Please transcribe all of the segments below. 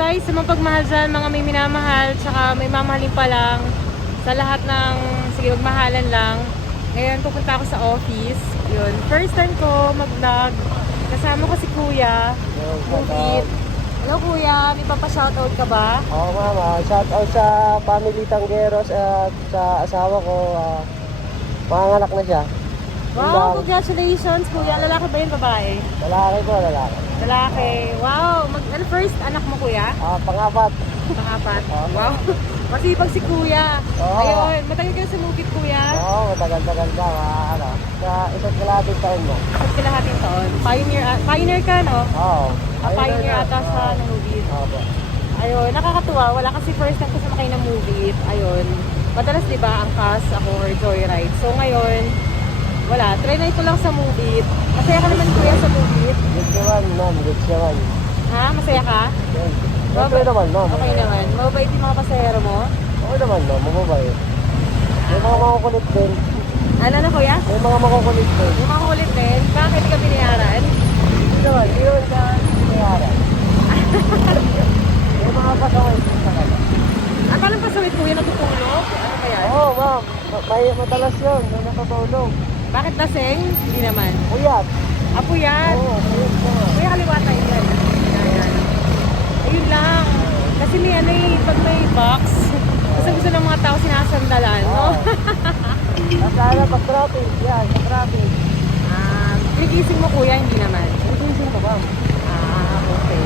guys, sa mga pagmahal dyan, mga may minamahal, tsaka may mamahalin pa lang. Sa lahat ng, sige, magmahalan lang. Ngayon, pupunta ako sa office. Yun, first time ko mag-vlog. Kasama ko si Kuya. Mubit. Hello Kuya, may papashoutout ka ba? Oo mama, shoutout sa family Tanggeros at sa asawa ko. Manganganak na siya. Wow, congratulations Kuya. Lalaki ba yun, babae? Lalaki po, lalaki. Lalaki. Wow, ano first anak mo Kuya? Pangapat. Pangapat. Wow. Masipag si Kuya. Oo. Ayun, matagal ka na sa Mubit Kuya. Oo, matagal-tagal ka. Sa isa't kalating taon mo. Sa kalahating taon. Pioneer ka, no? Oo. Pioneer ata sa Mubit. Oo. Ayun, nakakatuwa. Wala kasi first time ko sumakay ng Mubit. Ayun. Madalas diba ang cast ako or joyride. So ngayon, wala. Try na ito lang sa Mubit. Masaya ka naman Kuya sa Mubit. Good naman, ma'am. Good naman. Ha? Masaya ka? Yan. Okay naman, ma'am. Okay naman. Mababait yung mga pasahero mo? Okay naman, ma'am. Mababait. May mga makukulit din. Ano na Kuya? May mga makukulit din. Yung mga kulit din. Bakit ka binayaran? Hindi naman ka nangyari. May mga pasaway din sa kanya. At anong pasawit Kuya natutulog? Ano kaya? Oo, ma'am. May madalas yun. May natutulog. Bakit lasing? Hindi naman. Uyat. Apo yan. Oo, uyat ka. Kuya kaliwa tayo yan. Ayan. Ayun lang. Kasi may ano eh, pag may box, gusto ng mga tao sinasandalan, no? Nasaan pag traffic. Yan, sa traffic. Gigising mo kuya, hindi naman. Gigising ko, ma'am. Okay.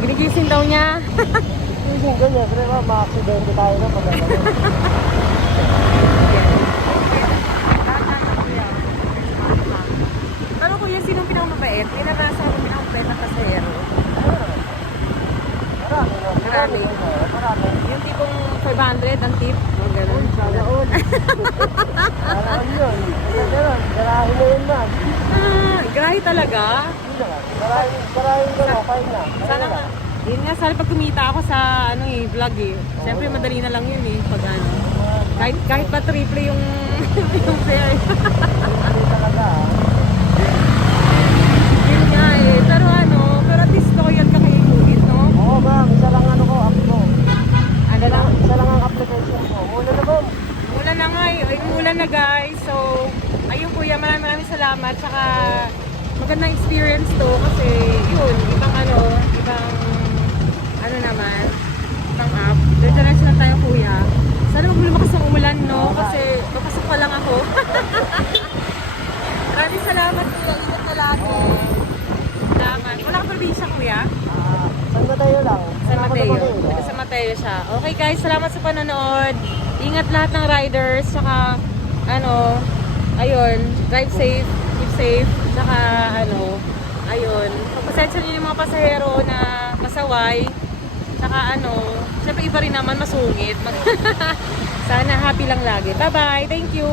Ginigising daw niya. Gigising ko niya. Pero ma'am, ma-aksidente tayo na pag ano. Pero kuya, sinong pinakamabait? Pinarasa ko pinakamabait na pasahero. Marami, no? Marami. Marami. Yung tipong 500 ang tip. O gano'n. Sana all. Sana all yun. Gano'n. Garahin na yun, ma'am. Grahe talaga. Hindi naman. Garahin ko na. Fine na. Sana nga. Yun nga, sana pag kumita ako sa ano eh, vlog eh. Siyempre madali na lang yun eh. Pag ano. Kahit pa triple yung yung fare. Hindi talaga. Yun nga eh. Pero ano, pero at least loyal ka kay Mubit, no? Oo, ma'am. Isa lang ano ko. App ko. Ano lang? Isa lang ang application ko. Muna na, ma'am. Umulan na nga eh. Ay, umulan na guys. So, ayun kuya, maraming salamat. Tsaka magandang experience to kasi yun, ibang ano naman, ibang app. Diretso lang tayo kuya. Sana wag mo lumakas ang umulan, no? Kasi papasok pa lang ako. Maraming salamat kuya. Ingat na lagi. Salamat. Wala ka probinsya kuya? San Mateo lang. San Mateo. Ako Sa Mateo siya. Okay guys, salamat sa panonood. Ingat lahat ng riders. Saka, ano, ayun, drive safe, keep safe. Saka, ano, ayun, pagpasensya niyo yung mga pasahero na masaway. Saka, ano, syempre iba rin naman masungit. Sana happy lang lagi. Bye-bye. Thank you.